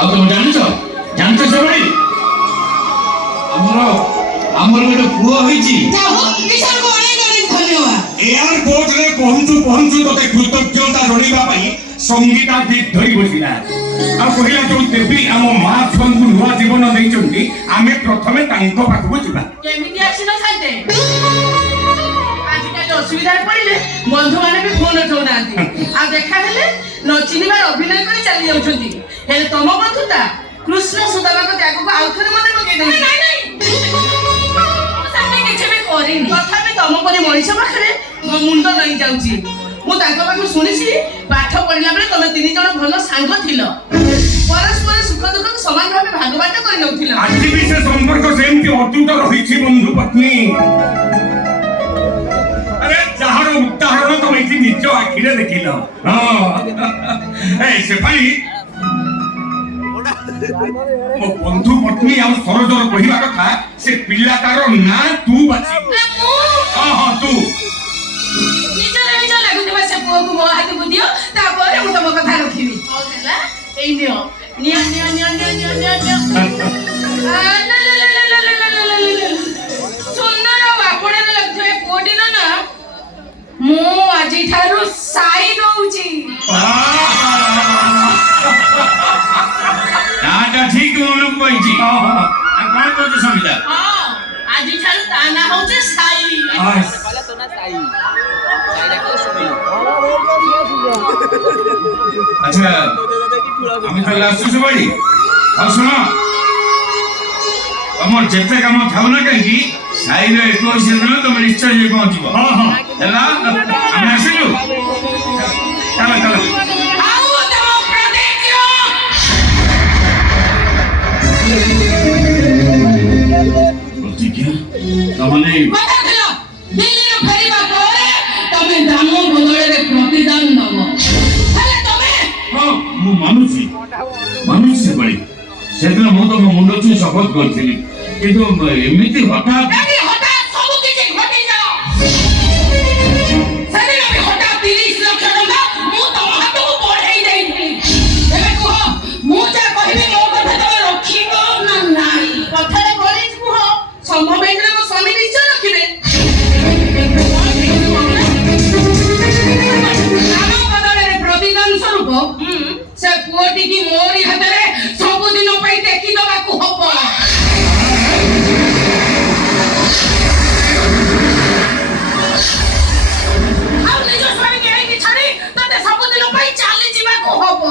ଆଉ ତମେ ଜାଣିଛ ସେ ଭାଇ ଆମର ଗୋଟେ ପୁଅ ହେଇଛି। ଏୟାରପୋର୍ଟରେ ପହଞ୍ଚୁ ତତେ କୃତଜ୍ଞତା ଜଣାଇବା ପାଇଁ ସଙ୍ଗୀତା ଧରି ବସିଲା ଆଉ କହିଲା ଯୋଉ ଦେବୀ ଆମ ମା ଛୁଆଙ୍କୁ ନୂଆ ଜୀବନ ଦେଇଛନ୍ତି ଆମେ ପ୍ରଥମେ ତାଙ୍କ ପାଖକୁ ଯିବା। କେମିତି ଆସିନଥାନ୍ତେ? ଆଜିକାଲି ଅସୁବିଧାରେ ପଡ଼ିଲେ ବନ୍ଧୁମାନେ ବି ଫୋନ ଉଠାଉନାହାନ୍ତି ଆଉ ଦେଖା ହେଲେ ନ ଚିହ୍ନିବାର ଅଭିନୟ କରି ଚାଲି ଯାଉଛନ୍ତି। ହେଲେ ତମ ବନ୍ଧୁତା କୃଷ୍ଣ ସୁଦାମାଙ୍କ ତ୍ୟାଗକୁ ଆଉ ଥରେ ମନେ ପକେଇ ଦଉଛି। କିଛି ବି କରିନି ତଥାପି ତମ ପରି ମଣିଷ ପାଖରେ ମୋ ମୁଣ୍ଡ ରହି ଯାଉଛି। ମୁଁ ତାଙ୍କ ପାଖରୁ ଶୁଣିଛି ପାଠ ପଢିଲା ବେଳେ ତମେ 3 ଜଣ ଭଲ ସାଙ୍ଗ ଥିଲ, ପରସ୍ପର ସୁଖ ଦୁଃଖକୁ ସମାନ ଭାବେ ଭାଗବାଣ୍ଟ କରି ନେଉଥିଲ। ଆଜି ବି ସେ ସମ୍ପର୍କ ସେମିତି ଅତୁଟ ରହିଛି ବନ୍ଧୁ ପତ୍ନୀ। ଆରେ ଯାହାର ଉଦାହରଣ ତମେ ଏଠି ନିଜ ଆଖିରେ ଦେଖିଲ। ସେ ଭାଇ ମୋ ବନ୍ଧୁ ପତ୍ନୀ ଆଉ ସରୋଜର କହିବା କଥା ସେ ପିଲାଟାର ନାଁ ତୁ ବାଛିବୁ। ହଁ ତୁ ନିଜ ଲାଗୁଥିବା ସେ ପୁଅକୁ ମୋ ହାତକୁ ଦିଅ, ତାପରେ ମୁଁ ତମ କଥା ରଖିବି। ହଉ ହେଲା, ଏଇ ନିଅ ସୁନ୍ଦର ବାପଣରେ ଲାଗୁଥିବା ପୁଅଟି ନା ମୁଁ ଆଜିଠାରୁ ସାଇ ଦଉଛି। ଠିକ ମନକୁ କହିଛି। କଣ କହୁଛୁ ସଙ୍ଗୀତା? ଆଜିଠାରୁ ତା ନାଁ ହଉଛି ସାଇ। ଆଚ୍ଛା আমি তাহলে আসুଛୁ ভাই। ଆଉ ଶୁଣ ତମର ଯେତେ କାମ ଥାଉ ନା କାହିଁକି ସାଇରେ 21 ଦିନ ତମେ ନିଶ୍ଚୟ ଯାଇ ପହଞ୍ଚିବ। ହେଲା ଆମେ ଆସିଲୁ। ଚାଲ ମୁଁ ମାନୁଛି ସେ ଭାଇ। ସେଦିନ ମୁଁ ତମ ମୁଣ୍ଡ ଛୁଇଁ ଶପଥ କରିଥିଲି, କିନ୍ତୁ ଏମିତି ହଠାତ୍ ସେ ପୁଅଟିକି ମୋରି ହାତରେ ସବୁଦିନ ପାଇଁ ଟେକି ଦେବାକୁ ହବ। ଆଉ ନିଜ ସ୍ୱାମୀକି ଏଇଠି ଛାଡି ତତେ ସବୁଦିନ ପାଇଁ ଚାଲି ଯିବାକୁ ହବ।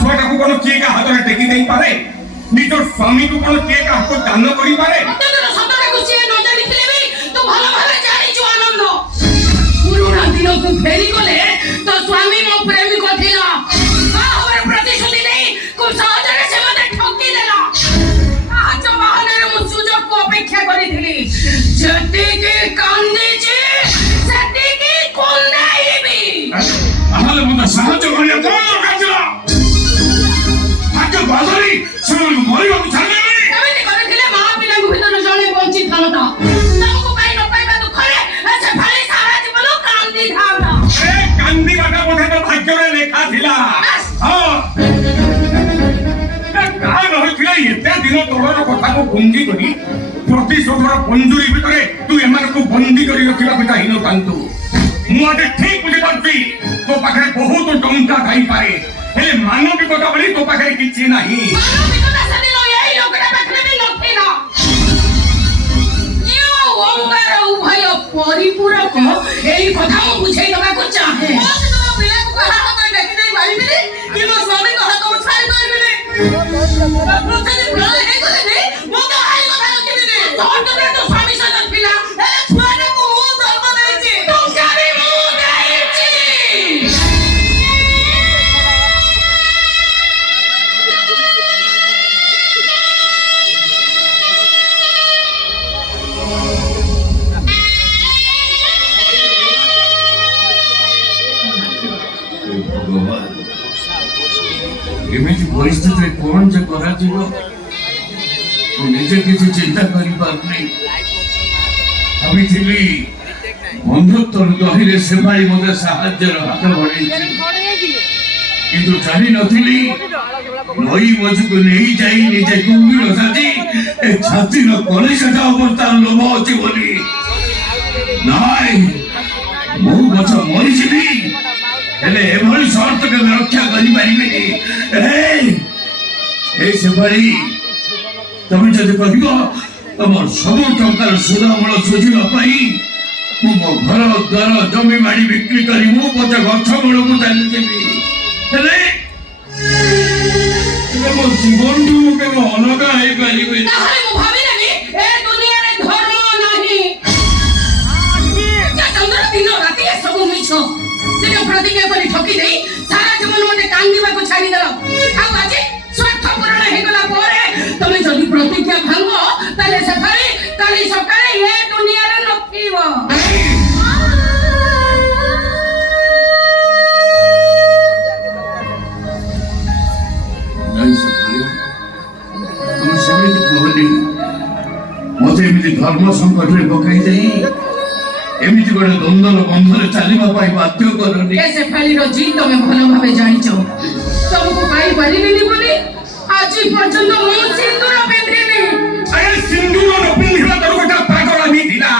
ଛୁଆଟାକୁ କଣ କିଏ କାହା ହାତରେ ଟେକି ଦେଇପାରେ? ନିଜ ସ୍ୱାମୀକୁ କଣ କିଏ କାହାକୁ ଦାନ କରିପାରେ? ପୁରୁଣା ଦିନକୁ ଫେରିଗଲେ ତ ସ୍ୱାମୀ ମୋ ପ୍ରେମିକ ଥିଲା, ପ୍ରତିଶ୍ରୁତି ନେଇ ଖୁବ ସହଜରେ ସେ ମତେ ଠକି ଦେଲା। ଆଜ ବାହାନରେ ମୁଁ ସୁଯୋଗକୁ ଅପେକ୍ଷା କରିଥିଲି, ଯେତିକି କାନ୍ଦିଛି ସେତିକି କନ୍ଦାଇବି। ତାହେଲେ ମୋତେ ସାହାଯ୍ୟ କରିବା କଣ ଦରକାର ଥିଲା? ବାଜାରୀ ସେମାନଙ୍କୁ ମରିବାକୁ ଛାଡ଼ିଦେବି। ଏମିତି କରିଥିଲେ ମା ପିଲାଙ୍କ ଭିତରୁ ଜଣେ ବଞ୍ଚିଥାନ୍ତା। ତମକୁ ପାଇ ନ ପାଇବା ଦୁଃଖରେ ସେ ଭାଇ ସାରା ଜୀବନ କାନ୍ଦିଥାନ୍ତା। କାନ୍ଦିବାଟା ବୋଧେ ତ ଭାଗ୍ୟରେ ଲେଖା ଥିଲା। କାହା ରହିଥିଲା ଏତେ ଦିନ ତଳର କଥାକୁ ଗୁଞ୍ଜି କରି ପ୍ରତିଶୋଧର ପଞ୍ଜୁରୀ ଭିତରେ ତୁ ଏମାନଙ୍କୁ ବନ୍ଦୀ କରି ରଖିବାକୁ ଚାହିଁନଥାନ୍ତୁ। ମୁଁ ଆଜି ଠିକ ବୁଝିପାରୁଛି ତୋ ପାଖରେ ବହୁତ ଟଙ୍କା ଥାଇପାରେ, ହେଲେ ମାନବିକତା ବୋଲି ତୋ ପାଖରେ କିଛି ନାହିଁ। ପରିପୂରକ ଏଇ କଥା ମୁଁ ବୁଝେଇ ଦେବାକୁ ଚାହେଁ। ଏମିତି ପରିସ୍ଥିତିରେ କଣ ଯେ କରାଯିବ? ନିଜେ କିଛି ଚିନ୍ତା କରିପାରୁନି। ଭାବିଥିଲି ବନ୍ଧୁତ୍ୱର ଦହିରେ ସେପାଳି ମୋତେ ସାହାଯ୍ୟର ହାତ ବଢ଼େଇଛି, କିନ୍ତୁ ଜାଣିନଥିଲି ନଈ ମଝିକୁ ନେଇଯାଇ ନିଜେ କୁମ୍ଭୀର ସାଜି ଏ ଛାତିର କଳିସାଟା ଅବସ୍ଥା ଲୋଭ ଅଛି ବୋଲି। ନାଇଁ, ମୁଁ ଗଛ ମରିଯିବି, ହେଲେ ଏଭଳି ସର୍ତ୍ତ କେବେ ରକ୍ଷା କରିପାରିବିନି। ଏ ସେପାଳି, ତମେ ଯଦି କହିବ ତମର ସବୁ ଟଙ୍କାର ସୁଧମୂଳ ଶୁଝିବା ପାଇଁ ମୁଁ ମୋ ଘର ଦ୍ୱାର ଜମି ବାଡ଼ି ବିକ୍ରି କରି ମୁଁ ପଛେ ଗଛ ମୂଳକୁ ଚାଲିଯିବି, ହେଲେ ମୋ ଜୀବନଠୁ ମୁଁ କେବେ ଅଲଗା ହେଇପାରିବି। ତାହେଲେ ମୁଁ ଭାବିନେବି ଏ ଦୁନିଆରେ ଧର୍ମ ନାହିଁ। ଚନ୍ଦ୍ର ଦିନ ରାତି ଏସବୁ ମିଛ। ଦିନ ପ୍ରତିଜ୍ଞା କରି ଠକି ଦେଇ ସାରା ଜୀବନ ମତେ କାନ୍ଦିବାକୁ ଛାଡ଼ିଦେଲ। ଆଉ ଆଜି ସ୍ୱାର୍ଥ ପୂରଣ ହେଇଗଲା ପରେ ତମେ ଯଦି ପ୍ରତିଜ୍ଞା ଭାଙ୍ଗ, ତାହେଲେ ସେଠାରେ କାଲି ସକାଳେ ଏ ଦୁନିଆରେ ନଥିବ। ସେମିତି କୁହନି, ମତେ ଏମିତି ଧର୍ମ ସଂକଟରେ ପକାଇ ଦେଇ ଏମିତି ଗୋଟେ ଦ୍ୱନ୍ଦ୍ୱର ବନ୍ଧରେ ଚାଲିବା ପାଇଁ ବାଧ୍ୟ କରନି। ସେଫାଳିର ଜି ତମେ ଭଲ ଭାବେ ଜାଣିଛ। ତମକୁ ପାଇପାରିଲିନି ବୋଲି ଆଜି ପର୍ଯ୍ୟନ୍ତ ମୁଁ ସିନ୍ଦୁର ପିନ୍ଧିନି। ଆରେ ସିନ୍ଦୁର ନ ପିନ୍ଧିବା ତୋର ଗୋଟେ ପାଗଳାମି ଥିଲା।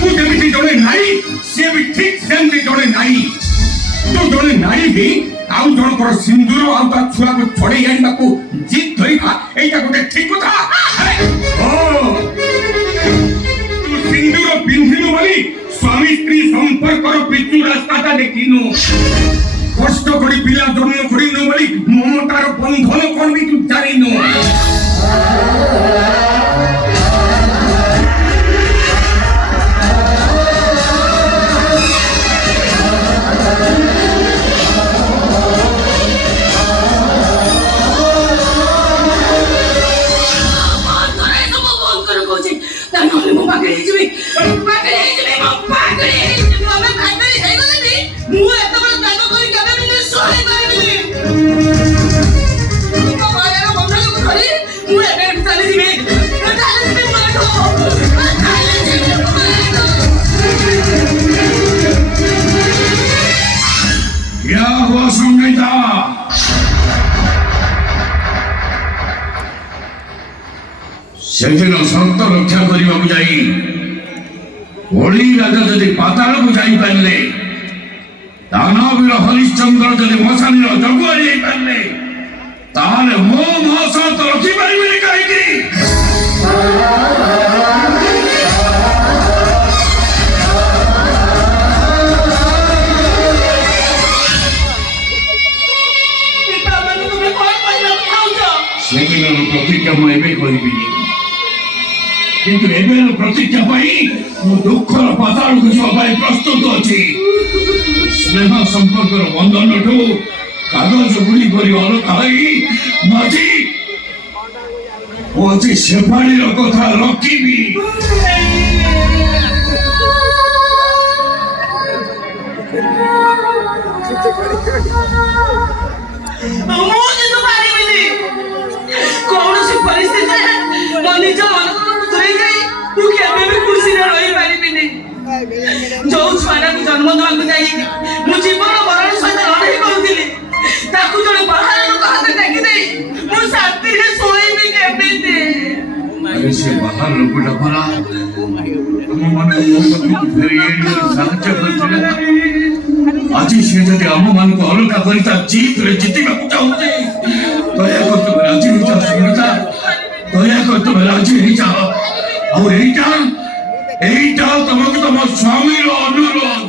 ତୁ ଯେମିତି ଜଣେ ନାରୀ, ସିଏ ବି ଠିକ ସେମିତି ଜଣେ ନାରୀ। ତୁ ଜଣେ ନାରୀ ବି ଆଉ ଜଣଙ୍କର ସିନ୍ଦୁର ଆଉ ତା ଛୁଆକୁ ଛଡେଇ ଆଣିବାକୁ ଜିଦ୍ ଧରିବା, ଏଇଟା ଗୋଟେ ଠିକ କଥା? ତୁ ସିନ୍ଦୁର ପିନ୍ଧିନୁ ବୋଲି ସ୍ୱାମୀ ସ୍ତ୍ରୀ ସମ୍ପର୍କର ପିଚୁ ରାସ୍ତାଟା ଦେଖିନୁ। କଷ୍ଟ କରି ପିଲା ଜନ୍ମ କରିନୁ ବୋଲି ମମତାର ବନ୍ଧନ କଣ ବି ତୁ ଜାଣିନୁ। ସେଦିନ ସର୍ତ୍ତ ରକ୍ଷା କରିବାକୁ ଯାଇ ଓଳି ରାଜା ଯଦି ପାତାଳକୁ ଯାଇପାରିଲେ, ଦାନବୀର ହରିଶ୍ଚନ୍ଦ୍ର ଯଦି ମଶାନୀର ଜଗୁଆରୀ ହେଇପାରିଲେ, ତାହେଲେ ମୋ ସର୍ତ୍ତ ରଖିପାରିବିନି କାହିଁକି? ସେଦିନର ପ୍ରତିଜ୍ଞା ମୁଁ ଏବେ କରିବିନି, କିନ୍ତୁ ଏବେର ପ୍ରତିଜ୍ଞା ପାଇଁ ମୁଁ ଦୁଃଖର ପାତାଳକୁ ଯିବା ପାଇଁ ପ୍ରସ୍ତୁତ ଅଛି। ସ୍ନେହ ସମ୍ପର୍କର ବନ୍ଧନଠୁ କାଗଜ ଗୁଡ଼ି କରି ଅଲଗା ହୋଇ ମୁଁ ଆଜି ସେପାଳିର କଥା ରଖିବି। କୌଣସି ପରିସ୍ଥିତିରେ ମୋ ନିଜ ମନକୁ ଦୂରେଇ ଯାଇ ମୁଁ କେବେ ବି ଖୁସିରେ ରହିପାରିବିନି। ଯୋଉ ଛୁଆଟାକୁ ଜନ୍ମ ଦେବାକୁ ଯାଇ ମୁଁ ଜୀବନ ମରଣ ସହିତ ଲଢ଼େଇ କରୁଥିଲି, ତାକୁ ଜଣେ ବାହାର ଲୋକ ହାତରେ ଟେକି ଦେଇ ମୁଁ ଶାନ୍ତିରେ ଶୋଇବି କେମିତି? ସେ ବାହାର ଲୋକଟା ପରା ତୁମମାନେ ମୋ ପାଖକୁ ଫେରି ସାହାଯ୍ୟ କରିଥିଲେ। ଆଜି ସେ ଯଦି ଆମମାନଙ୍କୁ ଅଲଗା କରି ତା ଜିତରେ ଜିତିବାକୁ ଚାହୁଁଛି, ଦୟାକରି ତୁମେ ରାଜି ହେଇଯାଅ ସୁମିତ୍ରା, ଦୟାକରି ତୁମେ ରାଜି ହେଇଯାଅ। ଆଉ এইটা তোমাকে তোমার স্বামীর অনুরোধ।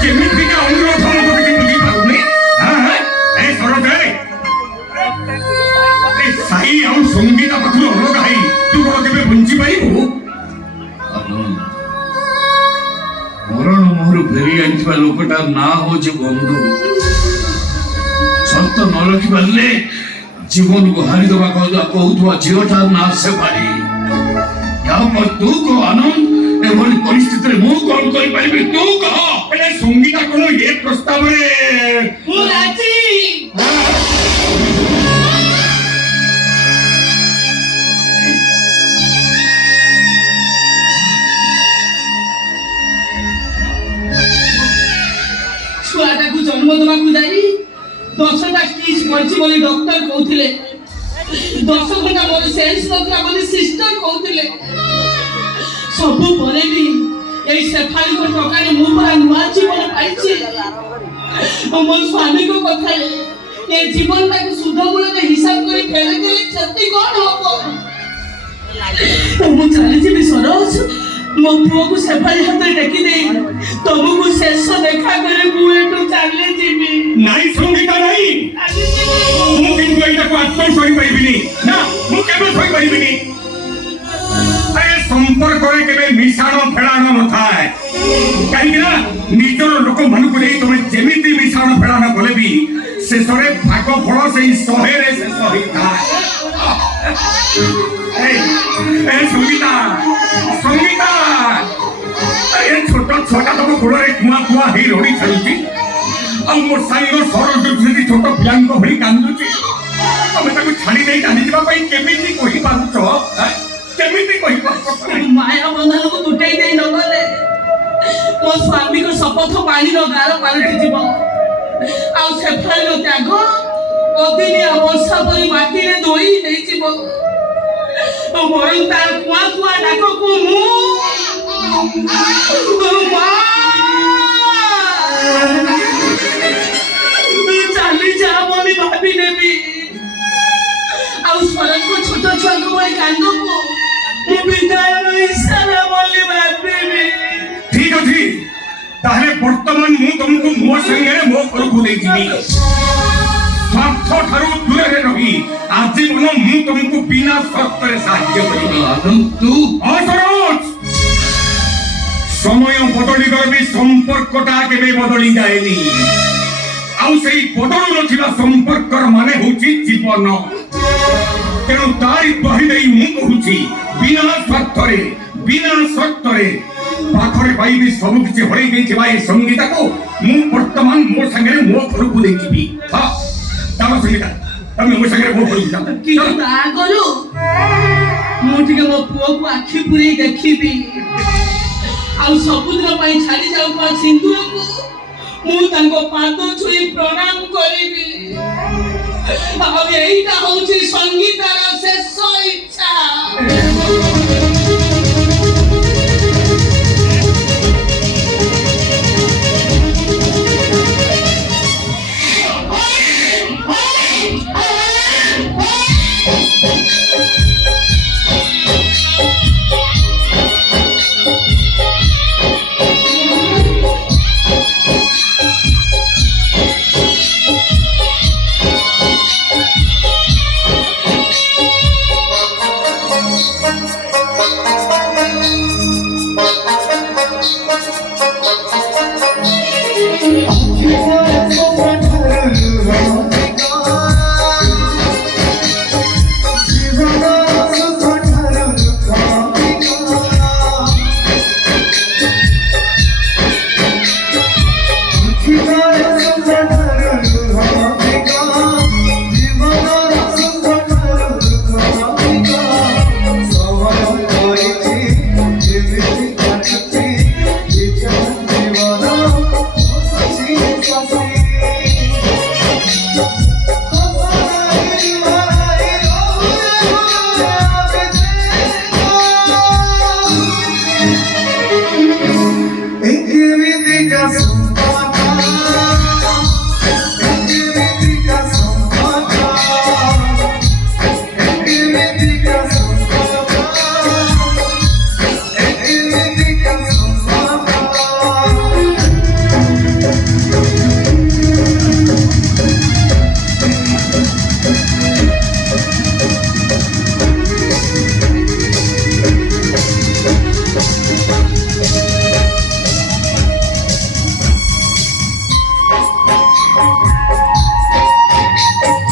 কেমিতিকা অনুরোধ হলো তোকে কি বুঝি পারুনি? এই সরতে এই সাই ଆଉ ସଙ୍ଗୀତା ପାଖରୁ ଅଲଗା ହେଇ ତୁ କଣ କେବେ ବଞ୍ଚି ପାରିବୁ? ମରଣ ମୋହରୁ ଫେରି ଆସିଥିବା ଲୋକଟାର ନାଁ ହଉଛି ବନ୍ଧୁ। ସର୍ତ୍ତ ନ ରଖିପାରିଲେ ଜୀବନକୁ ହାରିଦେବା କହୁଥିବା ଝିଅଟାର ନାଁ ସେପାଳି। ତୁ କହ ଆନନ୍ଦ, ଏଭଳି ପରିସ୍ଥିତିରେ ମୁଁ କଣ କରିପାରିବି ତୁ କହ। ସଙ୍ଗୀତା କଣ ଏ ପ୍ରସ୍ତାବରେ ମୁଁ ରାଜି। କରିଛି ବୋଲି ଡକ୍ଟର କହୁଥିଲେ 10 ଘଣ୍ଟା ମୋର ସେନ୍ସ ନଥିଲା ବୋଲି ସିଷ୍ଟର କହୁଥିଲେ ସବୁ ପରେ ବି এই ସେଫାଳିଙ୍କ ଟଙ୍କାରେ ମୁଁ ପୁରା ନୂଆ ଜୀବନ ପାଇଛି ମୋ ସ୍ୱାମୀଙ୍କ କଥାରେ ଏ ଜୀବନଟାକୁ ସୁଧ ମୂଳରେ ହିସାବ କରି ଫେରେଇଦେଲେ କ୍ଷତି କ'ଣ ହବ ମୁଁ ଚାଲିଯିବି ସରୋଜ ମୋ ପୁଅକୁ ସେଫାଳି ହାତରେ ଟେକି ଦେଇ ତମକୁ ଶେଷ ଦେଖା କରି ମୁଁ ଏଠୁ ଚାଲିଯିବି ନାଇଁ ସଙ୍ଗୀତା ନାଇଁ ମୁଁ କିନ୍ତୁ ଏଇଟାକୁ ଆତ୍ମ ସହିପାରିବିନି ନା ମୁଁ କେବେ ସହିପାରିବିନି সম্পর্করে কেবে মিশানো ফেড়ানো নথায় কাহিঁকি না নিজের লোকমানଙ୍କୁ নেই তুমি যেমিতি মিশানো ফেড়ানো কলে বি শেষরে ভাগ ফল সেই শহেরে শেষ হইଥାଏ এই সঙ্গীতা সঙ্গীতা এই ছোট ছোটা তম গোড়ে কুয়া কুয়া হেই রড়ি খেলুছি ଆଉ ମୋ ସାଙ୍ଗ ସରୋଜ ସେଠି ଛୋଟ ପିଲାଙ୍କ ଭଳି କାନ୍ଦୁଛି ତମେ ତାକୁ ଛାଡ଼ି ଦେଇ ଚାଲି ଯିବା ପାଇଁ କେମିତି କହିପାରୁଛ କେମିତି କହିପାରୁଛ ମାୟା ବନ୍ଧନକୁ ତୁଟେଇ ଦେଇ ନ ଗଲେ ମୋ ସ୍ୱାମୀଙ୍କ ଶପଥ ପାଣିର ଗାର ପାଲଟିଯିବ ଆଉ ସେଫାଳିର ତ୍ୟାଗ ଅଦିନିଆ ବର୍ଷା ପରି ମାଟିରେ ଧୋଇ ହେଇଯିବ ବରଂ ତାର କୁଆ କୁଆ ଡାକକୁ ମୁଁ ଚାଲି ଯା ବୋଲି ଭାବି ନେବି ଆଉ ସ୍ୱରଙ୍କ ଛୋଟ ଛୁଆଙ୍କ ଭଳି କାନ୍ଦକୁ ବିଦାୟର ଇଶାରା ବୋଲି ଭାବିବି ଠିକ ଅଛି ତାହେଲେ ବର୍ତ୍ତମାନ ମୁଁ ତମକୁ ମୋ ସାଙ୍ଗରେ ମୋ ଘରକୁ ନେଇଯିବି ସ୍ୱାର୍ଥ ଠାରୁ ଦୂରରେ ରହି ଆଜୀବନ ମୁଁ ତମକୁ ବିନା ସର୍ତ୍ତରେ ସାହାଯ୍ୟ କରିବି ତୁ ସରୋଜ ସମୟ ବଦଳିଗଲେ ବି ସମ୍ପର୍କଟା କେବେ ବଦଳି ଯାଏନି ଆଉ ସେଇ ବଦଳୁ ନଥିବା ସମ୍ପର୍କର ମାନେ ହଉଛି ଜୀବନ ତେଣୁ ତାରି ବହି ଦେଇ ମୁଁ କହୁଛି ବିନା ସ୍ୱାର୍ଥରେ ବିନା ସର୍ତ୍ତରେ ପାଖରେ ପାଇବି ସବୁ କିଛି ହରେଇ ଦେଇଥିବା ଏ ସଙ୍ଗୀତାକୁ ମୁଁ ବର୍ତ୍ତମାନ ମୋ ସାଙ୍ଗରେ ମୋ ଘରକୁ ନେଇଯିବି ହଁ ଚାଲ ସଙ୍ଗୀତା ତମେ ମୋ ସାଙ୍ଗରେ ମୋ ଘରକୁ ଯାଅ କିନ୍ତୁ ତା ଆଗରୁ ମୁଁ ଟିକେ ମୋ ପୁଅକୁ ଆଖି ପୁରେଇ ଦେଖିବି ଆଉ ସବୁଦିନ ପାଇଁ ଛାଡ଼ି ଯାଉଥିବା ସିନ୍ଦୁରକୁ ମୁଁ ତାଙ୍କ ପାଦ ଛୁଇଁ ପ୍ରଣାମ କରିବି ଆଉ ଏଇଟା ହଉଛି ସଙ୍ଗୀତାର ଶେଷ